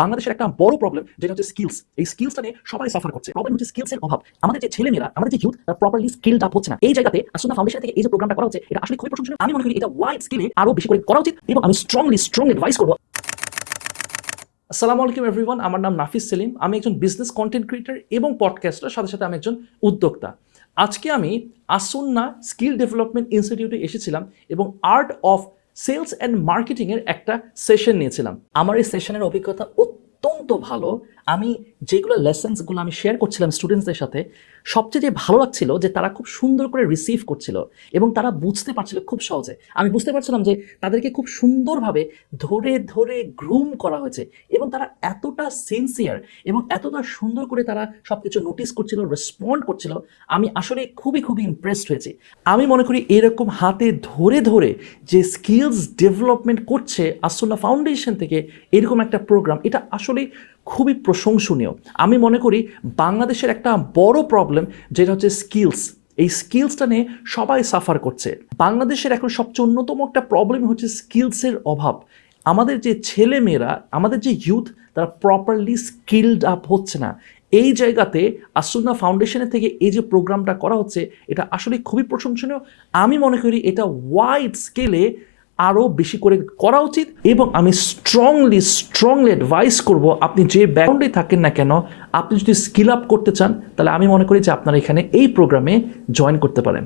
বাংলাদেশের একটা বড় প্রবলেম যেটা হচ্ছে স্কিলস। এই স্কিলসটা নিয়ে সবাই সাফার করছে। প্রবলেম হচ্ছে স্কিলসের অভাব। আমাদের যে ছেলেমেয়েরা, আমাদের যে ইউথ, তারা প্রপারলি স্কিলড আপ হচ্ছে না। এই জায়গাতে আসুনা ফাউন্ডেশন থেকে এই যে প্রোগ্রামটা করা হচ্ছে, এটা আসলে খুবই প্রশংসনীয়। আমি মনে করি এটা ওয়াইড স্কেলে আরো বেশি করে করা উচিত এবং আমি স্ট্রং অ্যাডভাইস করবো। আসসালামু আলাইকুম এভরিওয়ান, আমার নাম নাফিস সেলিম। আমি একজন বিজনেস কন্টেন্ট ক্রিয়েটর এবং পডকাস্টার, সাথে সাথে আমি একজন উদ্যোক্তা। আজকে আমি আসুন্না স্কিল ডেভেলপমেন্ট ইনস্টিটিউটে এসেছিলাম এবং আর্ট অফ সেলস অ্যান্ড মার্কেটিংয়ের একটা সেশন নিয়েছিলাম। আমার এই সেশনের অভিজ্ঞতা অত্যন্ত ভালো। আমি যেগুলো লেসেন্সগুলো আমি শেয়ার করছিলাম স্টুডেন্টসদের সাথে, সবচেয়ে যে ভালো লাগছিল যে তারা খুব সুন্দর করে রিসিভ করছিল এবং তারা বুঝতে পারছিল খুব সহজে। আমি বুঝতে পারছিলাম যে তাদেরকে খুব সুন্দরভাবে ধরে ধরে গ্রুম করা হয়েছে এবং তারা এতটা সিনসিয়ার এবং এতটা সুন্দর করে তারা সব কিছু নোটিস করছিল, রেসপন্ড করছিল। আমি আসলে খুবই ইমপ্রেসড হয়েছি। আমি মনে করি এরকম হাতে ধরে ধরে যে স্কিলস ডেভেলপমেন্ট করছে আসুন্না ফাউন্ডেশন থেকে এরকম একটা প্রোগ্রাম, এটা আসলে খুবই প্রশংসনীয়। আমি মনে করি বাংলাদেশের একটা বড় প্রবলেম যেটা হচ্ছে স্কিলস। এই স্কিলসটা নিয়ে সবাই সাফার করছে। বাংলাদেশের এখন সবচেয়ে অন্যতম একটা প্রবলেম হচ্ছে স্কিলসের অভাব। আমাদের যে ছেলে মেয়েরা, আমাদের যে ইউথ, তারা প্রপারলি স্কিলড আপ হচ্ছে না। এই জায়গাতে আসুন্না ফাউন্ডেশনের থেকে এই যে প্রোগ্রামটা করা হচ্ছে, এটা আসলে খুবই প্রশংসনীয়। আমি মনে করি এটা ওয়াইড স্কেলে আরও বেশি করে করা উচিত এবং আমি স্ট্রংলি অ্যাডভাইস করব, আপনি যে ব্যাকগ্রাউন্ডে থাকেন না কেন, আপনি যদি স্কিল আপ করতে চান, তাহলে আমি মনে করি যে আপনারা এখানে এই প্রোগ্রামে জয়েন করতে পারেন।